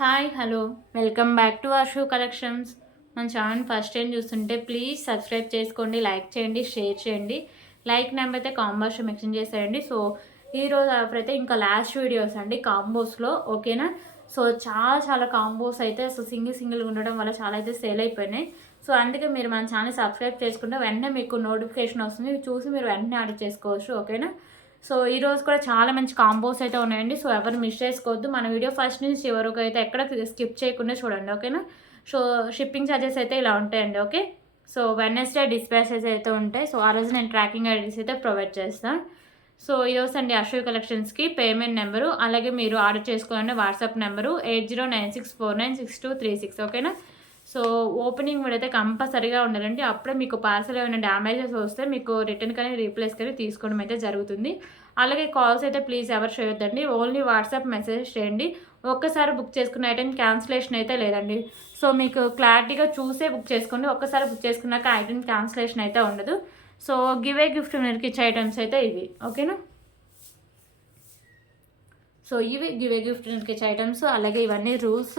Hi hello welcome back to Ashu collections. మన channel first time చూస్తుంటే please subscribe చేసుకోండి, like చేయండి, షేర్ చేయండి. లైక్ నెంబర్ అయితే కాంబోస్ మెన్షన్ చేసేయండి. సో ఈరోజు ఆఫర్ అయితే ఇంకా లాస్ట్ వీడియోస్ అండి కాంబోస్లో, ఓకేనా. సో చాలా చాలా కాంబోస్ అయితే సో సింగిల్ ఉండడం వల్ల చాలా అయితే సేల్ అయిపోయినాయి. సో అందుకే మీరు మన ఛానల్ సబ్స్క్రైబ్ చేసుకుంటే వెంటనే మీకు నోటిఫికేషన్ వస్తుంది, చూసి మీరు వెంటనే ఆర్డర్ చేసుకోవచ్చు, ఓకేనా. సో ఈరోజు కూడా చాలా మంచి కాంబోస్ అయితే ఉన్నాయండి. సో ఎవరు మిస్ చేసుకోవద్దు. మన వీడియో ఫస్ట్ నుంచి చివరకు అయితే ఎక్కడ స్కిప్ చేయకుండా చూడండి, ఓకేనా. సో షిప్పింగ్ ఛార్జెస్ అయితే ఇలా ఉంటాయండి, ఓకే. సో వెడ్నెస్డే డిస్పాచెస్ అయితే ఉంటాయి. సో ఆ రోజు నేను ట్రాకింగ్ ఐడీస్ అయితే ప్రొవైడ్ చేస్తాను. సో ఈరోజు అండి అశోక్ కలెక్షన్స్కి పేమెంట్ నెంబరు, అలాగే మీరు ఆర్డర్ చేసుకోవాలంటే వాట్సాప్ నెంబరు 8096496236, ఓకేనా. సో ఓపెనింగ్ కూడా అయితే కంపల్సరీగా ఉండాలండి. అప్పుడే మీకు పార్సల్ ఏమైనా డ్యామేజెస్ వస్తే మీకు రిటర్న్ కానీ రీప్లేస్ కానీ తీసుకోవడం అయితే జరుగుతుంది. అలాగే కాల్స్ అయితే ప్లీజ్ ఎవరు చేయొద్దండి, ఓన్లీ వాట్సాప్ మెసేజ్ చేయండి. ఒక్కసారి బుక్ చేసుకున్న ఐటెం క్యాన్సిలేషన్ అయితే లేదండి. సో మీకు క్లారిటీగా చూసే బుక్ చేసుకోండి. ఒక్కసారి బుక్ చేసుకున్నాక ఐటెం క్యాన్సిలేషన్ అయితే ఉండదు. సో గిఫ్ట్ మీకు ఇచ్చే ఐటమ్స్ అయితే ఇవి, ఓకేనా. సో ఇవి గిఫ్ట్ మీకు ఇచ్చే ఐటమ్స్, అలాగే ఇవన్నీ రూల్స్.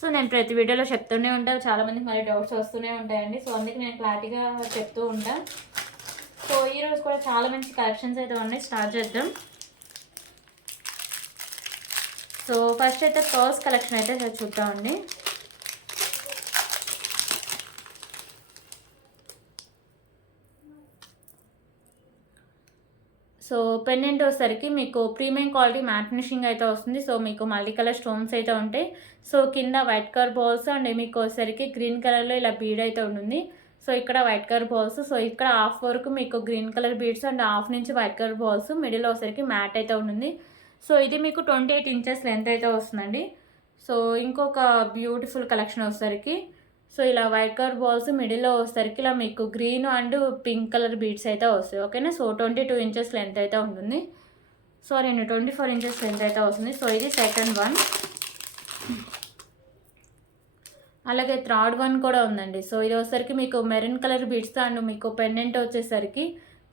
సో నేను ప్రతి వీడియోలో చెప్తూనే ఉంటాను, చాలామందికి మళ్ళీ డౌట్స్ వస్తూనే ఉంటాయండి. సో అందుకే నేను క్లారిటీగా చెప్తూ ఉంటాను. సో ఈరోజు కూడా చాలా మంచి కలెక్షన్స్ అయితే ఉన్నాయి, స్టార్ట్ చేద్దాం. సో ఫస్ట్ అయితే పర్స్ కలెక్షన్ అయితే చూద్దామండి. సో పెండెంట్ వచ్చేసరికి మీకు ప్రీమియం క్వాలిటీ మ్యాట్ ఫినిషింగ్ అయితే వస్తుంది. సో మీకు మల్టీ కలర్ స్టోన్స్ అయితే ఉంటాయి. సో కింద వైట్ కలర్ బాల్స్ అండ్ మీకు వచ్చేసరికి గ్రీన్ కలర్లో ఇలా బీడ్ అయితే ఉంటుంది. సో ఇక్కడ వైట్ కలర్ బాల్స్, సో ఇక్కడ హాఫ్ వరకు మీకు green colour beads and half నుంచి వైట్ కలర్ బాల్స్, మిడిల్లో వచ్చేసరికి మ్యాట్ అయితే ఉంటుంది. సో ఇది మీకు 28 ఇంచెస్ లెంత్ అయితే వస్తుందండి. సో ఇంకొక బ్యూటిఫుల్ కలెక్షన్ వచ్చేసరికి సో ఇలా వైట్ కలర్ బాల్స్ మిడిల్లో వచ్చేసరికి ఇలా మీకు green and pink colour beads అయితే వస్తాయి, ఓకేనా. సో 22 ఇంచెస్ లెంత్ అయితే ఉంటుంది. సారీ అండి, 24 ఇంచెస్ లెంత్ అయితే వస్తుంది. సో ఇది సెకండ్ వన్. అలాగే థర్డ్ వన్ కూడా ఉందండి. సో ఇది వచ్చేసరికి మీకు మెరూన్ కలర్ బీడ్స్ అండ్ మీకు పెండెంట్ వచ్చేసరికి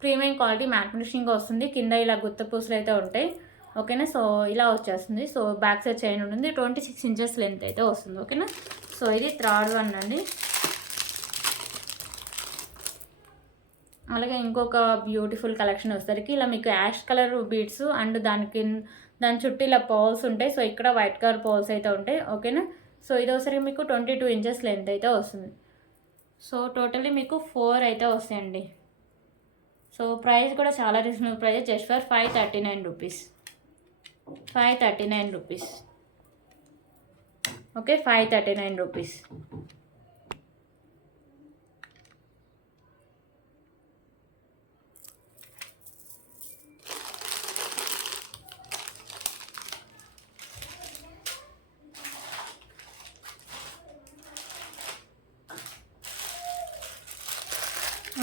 ప్రీమియం క్వాలిటీ మ్యాట్ ఫినిషింగ్ వస్తుంది. కింద ఇలా గుత్త పూసలు అయితే ఉంటాయి, ఓకేనా. సో ఇలా వచ్చేస్తుంది. సో బ్యాక్ సైడ్ చైన్ ఉంటుంది, 26 ఇంచెస్ లెంత్ అయితే వస్తుంది, ఓకేనా. సో ఇది థర్డ్ వన్ అండి. అలాగే ఇంకొక బ్యూటిఫుల్ కలెక్షన్ వచ్చేసరికి ఇలా మీకు యాష్ కలర్ బీడ్స్ అండ్ దాని చుట్టూ ఇలా పర్ల్స్ ఉంటాయి. సో ఇక్కడ వైట్ కలర్ పర్ల్స్ అయితే ఉంటాయి, ఓకేనా. సో ఇది వచ్చేసరికి మీకు 22 ఇంచెస్ లెంత్ అయితే వస్తుంది. సో టోటల్లీ మీకు 4 అయితే వస్తాయండి. సో ప్రైస్ కూడా చాలా reasonable price, just for 539 rupees. 539 rupees, okay. 539 rupees.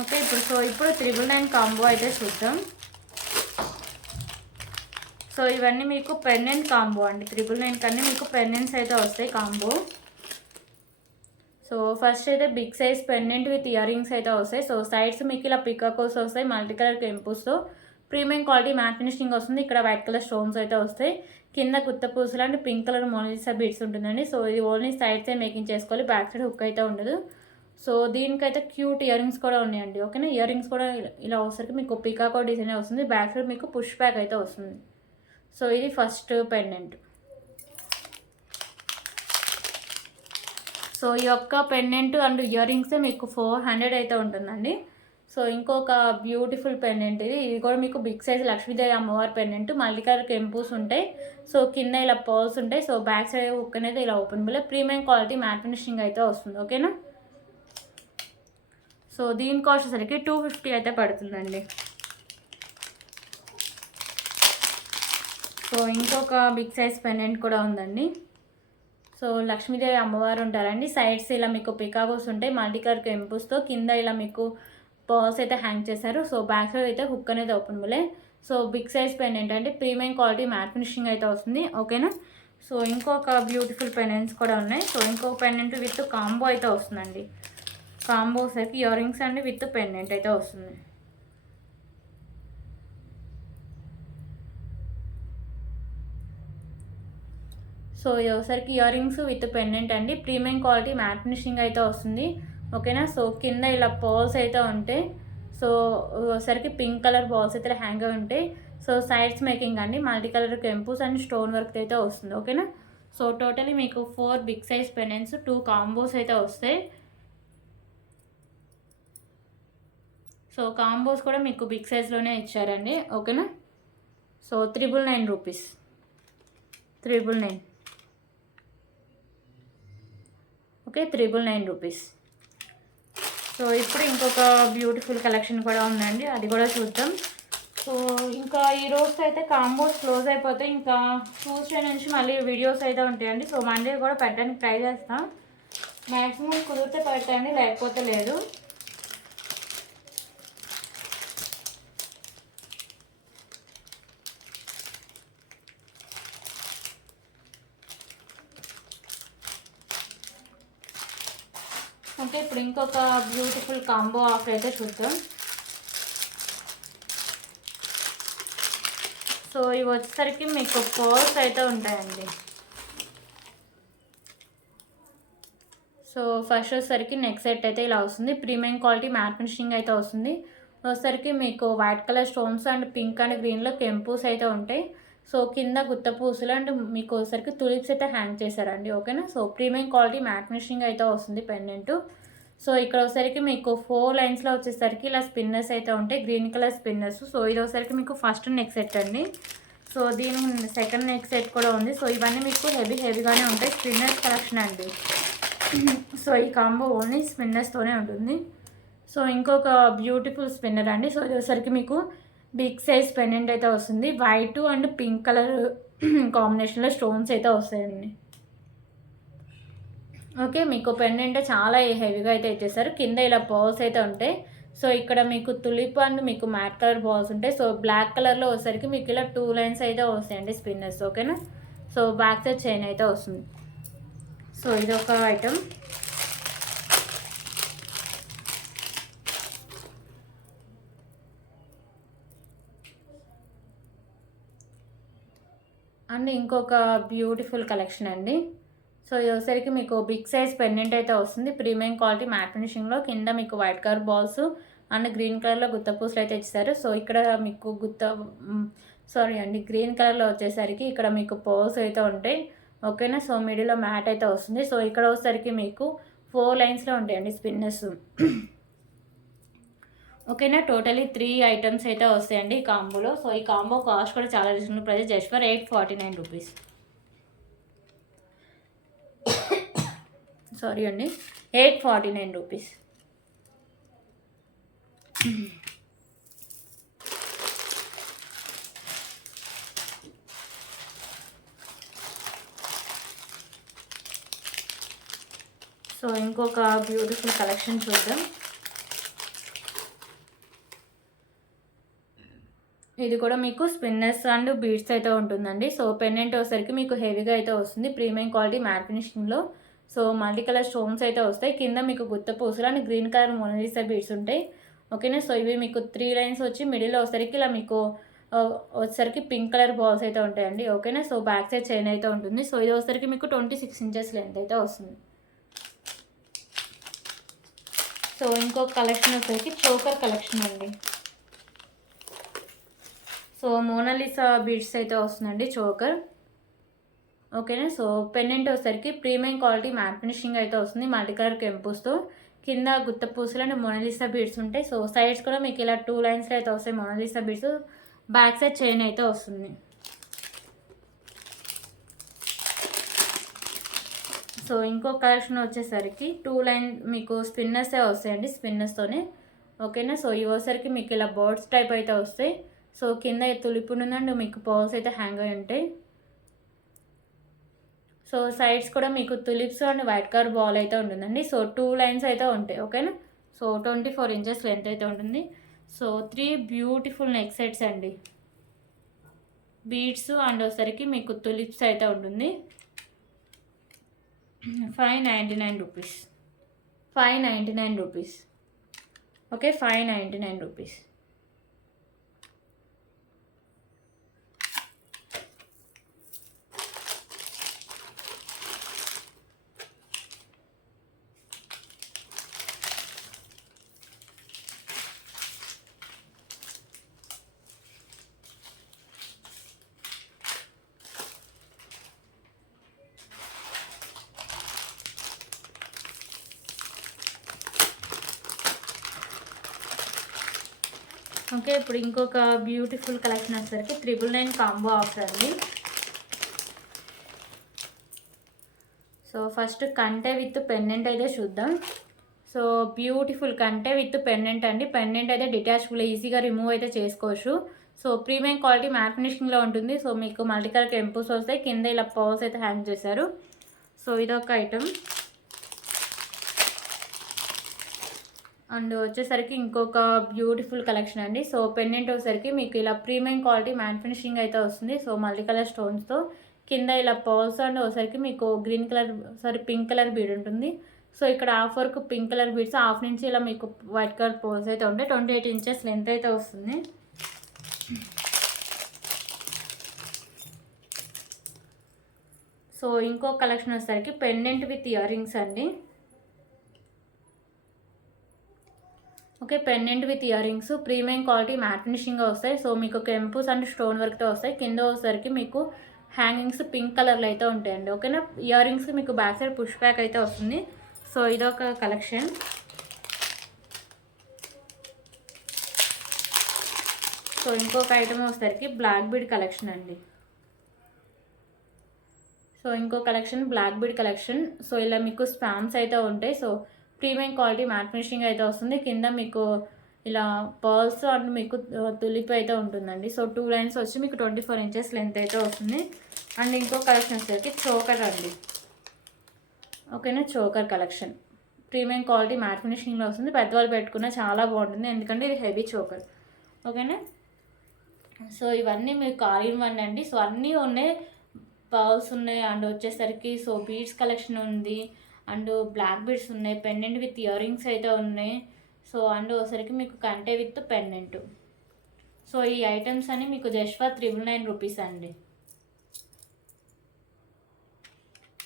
Okay, ఇప్పుడు 999 కాంబో అయితే చూద్దాం. సో ఇవన్నీ మీకు పెండెంట్ కాంబో అండి. 999 కన్నా మీకు పెండెంట్స్ అయితే వస్తాయి కాంబో. సో ఫస్ట్ అయితే big size pendant with earrings అయితే వస్తాయి. సో సైడ్స్ మీకు ఇలా పికాకోస్ వస్తాయి, మల్టీ కలర్ కెంపుస్తో ప్రీమియం క్వాలిటీ మ్యాట్ ఫినిషింగ్ వస్తుంది. ఇక్కడ వైట్ కలర్ స్టోన్స్ అయితే వస్తాయి. కింద గుత్త పూసలు and pink colour Monalisa beads ఉంటుందండి. సో ఇది ఓన్లీ సైడ్సే మేకింగ్ చేసుకోవాలి, బ్యాక్ సైడ్ హుక్ అయితే ఉండదు. సో దీనికైతే క్యూట్ ఇయర్ రింగ్స్ కూడా ఉన్నాయండి, ఓకేనా. ఇయర్ రింగ్స్ కూడా ఇలా వచ్చేసరికి మీకు పికాకో డిజైన్ వస్తుంది, బ్యాక్ సైడ్ మీకు పుష్ బ్యాక్ అయితే వస్తుంది. సో ఇది ఫస్ట్ పెండెంట్. సో ఈ యొక్క పెండెంట్ అండ్ ఇయర్ రింగ్స్ మీకు 400 అయితే ఉంటుందండి. సో ఇంకొక బ్యూటిఫుల్ పెండెంట్ ఇది కూడా మీకు బిగ్ సైజ్ లక్ష్మీదేవి అమ్మవారి పెండెంట్, మల్టీ కలర్ కెంపూస్ ఉంటాయి. సో కింద ఇలా పర్ల్స్ ఉంటాయి. సో బ్యాక్ సైడ్ హుక్ అనేది ఇలా open bill, premium quality matte finishing అయితే వస్తుంది, ఓకేనా. సో దీని కాస్ట్ వచ్చేసరికి 250 అయితే పడుతుందండి. సో ఇంకొక బిగ్ సైజ్ పెండెంట్ కూడా ఉందండి. సో లక్ష్మీదేవి అమ్మవారు ఉంటారండి. సైడ్స్ ఇలా మీకు పికాకోస్ ఉంటాయి, మల్టీ కలర్ కెంపుస్తో కింద ఇలా మీకు పర్ల్స్ అయితే హ్యాంగ్ చేశారు. సో బ్యాక్ సైడ్ అయితే హుక్ అనేది ఓపెన్ బిలే. సో బిగ్ సైజ్ పెండెంట్ అంటే ప్రీమియం క్వాలిటీ మ్యాట్ ఫినిషింగ్ అయితే వస్తుంది, ఓకేనా. సో ఇంకొక బ్యూటిఫుల్ పెండెంట్స్ కూడా ఉన్నాయి. సో ఇంకొక పెండెంట్ విత్ కాంబో అయితే వస్తుందండి. కాంబో సరికి ear rings and with pendant అయితే వస్తుంది. సో ఇది ఒకసారికి ఇయర్ రింగ్స్ విత్ పెండెంట్ అండి. ప్రీమియం క్వాలిటీ మ్యాట్ ఫినిషింగ్ అయితే వస్తుంది. ఓకేనా. సో కింద ఇలా బాల్స్ అయితే ఉంటాయి. సో ఒకసారికి పింక్ కలర్ బాల్స్ అయితే హ్యాంగ్ అయి ఉంటాయి. సో సైడ్స్ మేకింగ్ అండి, మల్టీ కలర్ కెంపుస్ అండ్ స్టోన్ వర్క్ అయితే వస్తుంది. ఓకేనా. సో టోటలీ మీకు 4 బిగ్ సైజ్ పెండెంట్స్, 2 కాంబోస్ అయితే వస్తాయి. సో కాంబోస్ కూడా మీకు బిగ్ సైజ్లోనే ఇచ్చారండి. ఓకేనా. So 999 rupees, 999. Okay, 999 rupees. So ఇప్పుడు ఇంకొక బ్యూటిఫుల్ కలెక్షన్ కూడా ఉందండి, అది కూడా చూద్దాం. సో ఇంకా ఈ రోజు అయితే కాంబోస్ క్లోజ్ అయిపోతే ఇంకా ట్యూస్డే నుంచి మళ్ళీ వీడియోస్ అయితే ఉంటాయండి. సో మండే కూడా పెట్టడానికి ట్రై చేస్తాం. మ్యాక్సిమం కుదిరితే పెట్టండి, లేకపోతే లేదు. ఓకే, ఇప్పుడు ఇంకొక బ్యూటిఫుల్ కాంబో ఆఫర్ అయితే చూద్దాం. సో ఇవి వచ్చేసరికి మీకు పర్స్ అయితే ఉంటాయండి. సో ఫస్ట్ వచ్చేసరికి నెక్ సెట్ అయితే ఇలా వస్తుంది. ప్రీమియం క్వాలిటీ మ్యాట్ ఫినిషింగ్ అయితే వస్తుంది. వచ్చేసరికి మీకు white colour stones and pink and గ్రీన్లో కెంపూస్ అయితే ఉంటాయి. సో కింద గుత్త పూసలు అండ్ మీకు వచ్చేసరికి తులిప్స్ అయితే హ్యాంగ్ చేశారండి. ఓకేనా. So premium quality matte finishing అయితే వస్తుంది పెండెంట్. సో ఇక్కడ వచ్చేసరికి మీకు 4 లైన్స్లో వచ్చేసరికి ఇలా స్పిన్నర్స్ అయితే ఉంటాయి, గ్రీన్ కలర్ స్పిన్నర్స్. సో ఇది వచ్చేసరికి మీకు ఫస్ట్ నెక్ సెట్ అండి. సో దీని సెకండ్ నెక్ సెట్ కూడా ఉంది. సో ఇవన్నీ మీకు హెవీగానే ఉంటాయి, స్పిన్నర్స్ కలెక్షన్ అండి. సో ఈ కాంబో ఓన్లీ స్పిన్నర్స్తోనే ఉంటుంది. సో ఇంకొక బ్యూటిఫుల్ స్పిన్నర్ అండి. సో ఇది వచ్చేసరికి మీకు బిగ్ సైజ్ పెండెంట్ అయితే వస్తుంది. వైట్ అండ్ పింక్ కలర్ కాంబినేషన్లో స్టోన్స్ అయితే వస్తాయండి. ఓకే, మీకు పెండెంట్ చాలా హెవీగా అయితే ఇచ్చేసారు. కింద ఇలా బాల్స్ అయితే ఉంటాయి. సో ఇక్కడ మీకు తులిప్ అండ్ మీకు మ్యాట్ కలర్ బాల్స్ ఉంటాయి. సో బ్లాక్ కలర్లో వచ్చేసరికి మీకు ఇలా 2 లైన్స్ అయితే వస్తాయండి స్పిన్నర్స్. ఓకేనా. సో బ్యాక్ సైడ్ చైన్ అయితే వస్తుంది. సో ఇది ఒక ఐటమ్. అండ్ ఇంకొక బ్యూటిఫుల్ కలెక్షన్ అండి. సో ఇది వచ్చేసరికి మీకు బిగ్ సైజ్ పెండెంట్ అయితే వస్తుంది. ప్రీమియం క్వాలిటీ మ్యాట్ ఫినిషింగ్లో కింద మీకు white colour balls and green కలర్లో గుత్త పూసలు అయితే ఇచ్చారు. సో ఇక్కడ మీకు గ్రీన్ కలర్లో వచ్చేసరికి ఇక్కడ మీకు పర్ల్స్ అయితే ఉంటాయి. ఓకేనా. సో మిడిల్లో మ్యాట్ అయితే వస్తుంది. సో ఇక్కడ వచ్చేసరికి మీకు 4 లైన్స్లో ఉంటాయండి స్పిన్నర్స్. ఓకేనా. టోటలీ 3 ఐటమ్స్ అయితే వస్తాయండి ఈ కాంబోలో. సో ఈ కాంబో కాస్ట్ కూడా చాలా reasonable price, just for 849 rupees. Sorry అండి, 849 రూపీస్. సో ఇంకొక బ్యూటిఫుల్ కలెక్షన్ చూద్దాం. ఇది కూడా మీకు స్పిన్నర్స్ అండ్ బీడ్స్ అయితే ఉంటుందండి. సో పెండెంట్ వచ్చేసరికి మీకు హెవీగా అయితే వస్తుంది, ప్రీమియం క్వాలిటీ మ్యాట్ ఫినిషింగ్లో. సో మల్టీ కలర్ స్టోన్స్ అయితే వస్తాయి. కింద మీకు గుత్త పూసలు and green colour Mona Lisa beads ఉంటాయి. ఓకేనా. సో ఇవి మీకు 3 లైన్స్ వచ్చి మిడిల్లో వచ్చేసరికి ఇలా మీకు వచ్చేసరికి పింక్ కలర్ బాల్స్ అయితే ఉంటాయండి. ఓకేనా. సో బ్యాక్ సైడ్ చైన్ అయితే ఉంటుంది. సో ఇది వచ్చేసరికి మీకు 26 ఇంచెస్ లెంత్ అయితే వస్తుంది. సో ఇంకొక కలెక్షన్ వచ్చేసరికి చోకర్ కలెక్షన్ అండి. సో మోనాలిసా బీడ్స్ అయితే వస్తుందండి చోకర్. ఓకేనా. సో పెండెంట్ వచ్చేసరికి ప్రీమియం క్వాలిటీ మ్యాట్ ఫినిషింగ్ అయితే వస్తుంది, మల్టీ కలర్ కెంపుస్తో. కింద గుత్త పూసలు అండ్ మోనాలిసా బీడ్స్ ఉంటాయి. సో సైడ్స్ కూడా మీకు ఇలా 2 లైన్స్లో అయితే వస్తాయి Monalisa beads. Back side chain అయితే వస్తుంది. సో ఇంకో కలెక్షన్ వచ్చేసరికి 2 లైన్ మీకు స్పిన్నర్సే వస్తాయండి, స్పిన్నర్స్తోనే. ఓకేనా. సో ఇవి వచ్చేసరికి మీకు ఇలా బర్డ్స్ టైప్ అయితే వస్తాయి. సో కింద తులిపు ఉందండి, మీకు పర్ల్స్ అయితే హ్యాంగ్ అయి ఉంటాయి. సో సైడ్స్ కూడా మీకు tulips and white colour ball అయితే ఉంటుందండి. సో 2 లైన్స్ అయితే ఉంటాయి. ఓకేనా. సో 24 ఇంచెస్ లెంత్ అయితే ఉంటుంది. సో 3 బ్యూటిఫుల్ నెక్ సెట్స్ అండి, బీడ్స్ అండ్ వచ్చేసరికి మీకు తులిప్స్ అయితే ఉంటుంది. 599 rupees, 599 rupees. Okay, 599 rupees. Okay, ఇప్పుడు ఇంకొక బ్యూటిఫుల్ కలెక్షన్ వచ్చేసరికి 999 కాంబో ఆఫర్ అండి. సో ఫస్ట్ కంటే విత్ పెండెంట్ అయితే చూద్దాం. సో బ్యూటిఫుల్ కంటే విత్ పెండెంట్ అండి. పెండెంట్ అయితే డిటాచబుల్, ఈజీగా రిమూవ్ అయితే చేసుకోవచ్చు. సో ప్రీమియం క్వాలిటీ మ్యాట్ ఫినిషింగ్లో ఉంటుంది. సో మీకు మల్టీ కలర్ కెంపుస్ వస్తాయి, కింద ఇలా పర్ల్స్ అయితే హ్యాంగ్ చేశారు. సో ఇదొక ఐటమ్. అండ్ వచ్చేసరికి ఇంకొక బ్యూటిఫుల్ కలెక్షన్ అండి. సో పెండెంట్ వచ్చేసరికి మీకు ఇలా ప్రీమియం క్వాలిటీ మ్యాట్ ఫినిషింగ్ అయితే వస్తుంది. సో మల్టీ కలర్ స్టోన్స్తో కింద ఇలా పర్ల్స్ అండ్ వచ్చేసరికి మీకు green colour pink colour bead ఉంటుంది. సో ఇక్కడ హాఫ్ వరకు పింక్ కలర్ బీడ్స్, హాఫ్ నుంచి ఇలా మీకు వైట్ కలర్ పర్ల్స్ అయితే ఉంటాయి. 28 ఇంచెస్ లెంత్ అయితే వస్తుంది. సో ఇంకో కలెక్షన్ వచ్చేసరికి పెండెంట్ విత్ ఇయర్ రింగ్స్ అండి. Okay, pendant with earrings premium quality matte ఫినిషింగ్గా వస్తాయి. సో మీకు కెంపుస్ అండ్ స్టోన్ వర్క్తో వస్తాయి. కింద వచ్చేసరికి మీకు హ్యాంగింగ్స్ పింక్ కలర్లో అయితే ఉంటాయండి. ఓకేనా, ఇయర్ రింగ్స్ మీకు బ్యాక్ సైడ్ పుష్ బ్యాక్ అయితే వస్తుంది. సో ఇదొక కలెక్షన్. సో ఇంకొక ఐటమ్ వచ్చేసరికి బ్లాక్ బీడ్ కలెక్షన్ అండి. సో ఇంకో collection black bead collection. So ఇలా మీకు స్పామ్స్ అయితే ఉంటాయి. So premium quality matte finishing అయితే వస్తుంది. కింద మీకు ఇలా పర్ల్స్ అండ్ మీకు తులిపి అయితే ఉంటుందండి. సో 2 లైన్స్ వచ్చి మీకు 24 ఇంచెస్ లెంత్ అయితే వస్తుంది. అండ్ ఇంకో కలెక్షన్ వచ్చేసరికి చోకర్ అండి. ఓకేనా, choker collection premium quality matte ఫినిషింగ్లో వస్తుంది. పెద్దవాళ్ళు పెట్టుకున్న చాలా బాగుంటుంది, ఎందుకంటే ఇది హెవీ చోకర్. ఓకేనా, సో ఇవన్నీ మీకు ఆల్ ఇన్ వన్ అండి. సో అన్నీ ఉన్నాయి, పర్ల్స్ ఉన్నాయి అండ్ వచ్చేసరికి సో బీడ్స్ కలెక్షన్ ఉంది అండ్ బ్లాక్ బీడ్స్ ఉన్నాయి, పెండెంట్ విత్ ఇయర్ రింగ్స్ అయితే ఉన్నాయి. సో అండ్ వచ్చేసరికి మీకు కంటే విత్ పెండెంట్. సో ఈ ఐటమ్స్ అన్ని మీకు జస్ట్ ఫర్ 999 రూపీస్ అండి.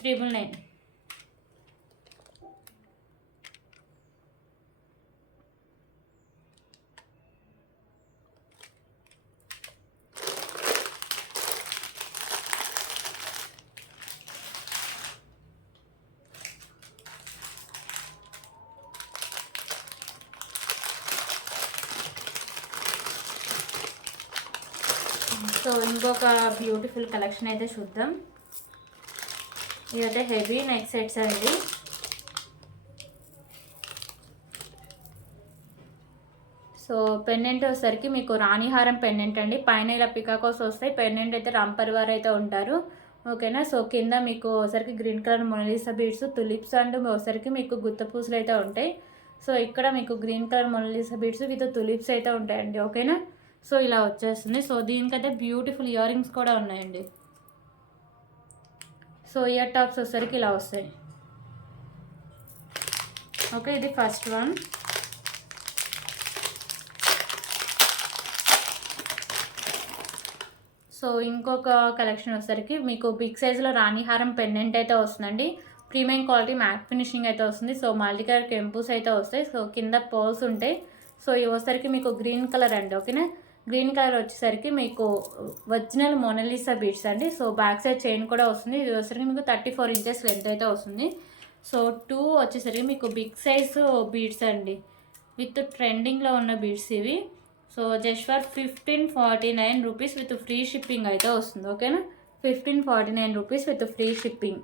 999. సో ఇంకొక బ్యూటిఫుల్ కలెక్షన్ అయితే చూద్దాం. ఇదైతే హెవీ నెక్ సెట్స్ అండి. సో పెండెంట్ వచ్చేసరికి మీకు రాణిహారం పెండెంట్ అండి. పైన ఇలా పికాకోస్ వస్తాయి. పెండెంట్ అయితే రాంపరివార్ అయితే ఉంటారు. ఓకేనా, సో కింద మీకు ఒకసారికి green colour Mona Lisa beads, tulips and ఒకసారికి మీకు గుత్త పూసలు అయితే ఉంటాయి. సో ఇక్కడ మీకు green colour Mona Lisa beads with tulips అయితే ఉంటాయండి. ఓకేనా, సో ఇలా వచ్చేస్తుంది. సో దీనికైతే బ్యూటిఫుల్ ఇయర్ రింగ్స్ కూడా ఉన్నాయండి. సో ఇయర్ టాప్స్ వచ్చేసరికి ఇలా వస్తాయి. ఓకే, ఇది ఫస్ట్ వన్. సో ఇంకొక కలెక్షన్ వచ్చేసరికి మీకు బిగ్ సైజులో రాణిహారం పెండెంట్ అయితే వస్తుందండి. ప్రీమియం క్వాలిటీ మ్యాట్ ఫినిషింగ్ అయితే వస్తుంది. సో మల్టీ కలర్ కెంపుస్ అయితే వస్తాయి. సో కింద పర్ల్స్ ఉంటాయి. సో ఇవి వచ్చేసరికి మీకు గ్రీన్ కలర్ అండి. ఓకేనా, గ్రీన్ కలర్ వచ్చేసరికి మీకు ఒరిజినల్ మొనాలిసా బీడ్స్ అండి. సో బ్యాక్ సైడ్ చైన్ కూడా వస్తుంది. ఇది వచ్చేసరికి మీకు 34 ఇంచెస్ లెంత్ అయితే వస్తుంది. సో 2 వచ్చేసరికి మీకు బిగ్ సైజ్ బీడ్స్ అండి, విత్ ట్రెండింగ్లో ఉన్న బీడ్స్ ఇవి. So just for 1549 rupees with free shipping అయితే వస్తుంది. ఓకేనా, 1549 rupees with free shipping.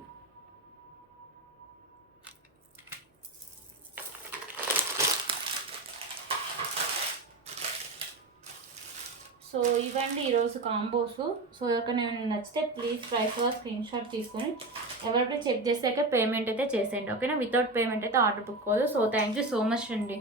So ఇవండి ఈరోజు కాంబోస్. సో ఎవరికైనా నచ్చితే ప్లీజ్ ప్రైస్ స్క్రీన్ షాట్ తీసుకొని ఎవరైతే చెక్ చేసాక పేమెంట్ అయితే చేసేయండి. ఓకేనా, వితౌట్ పేమెంట్ అయితే ఆర్డర్ బుక్ కాదు. So thank you so much అండి.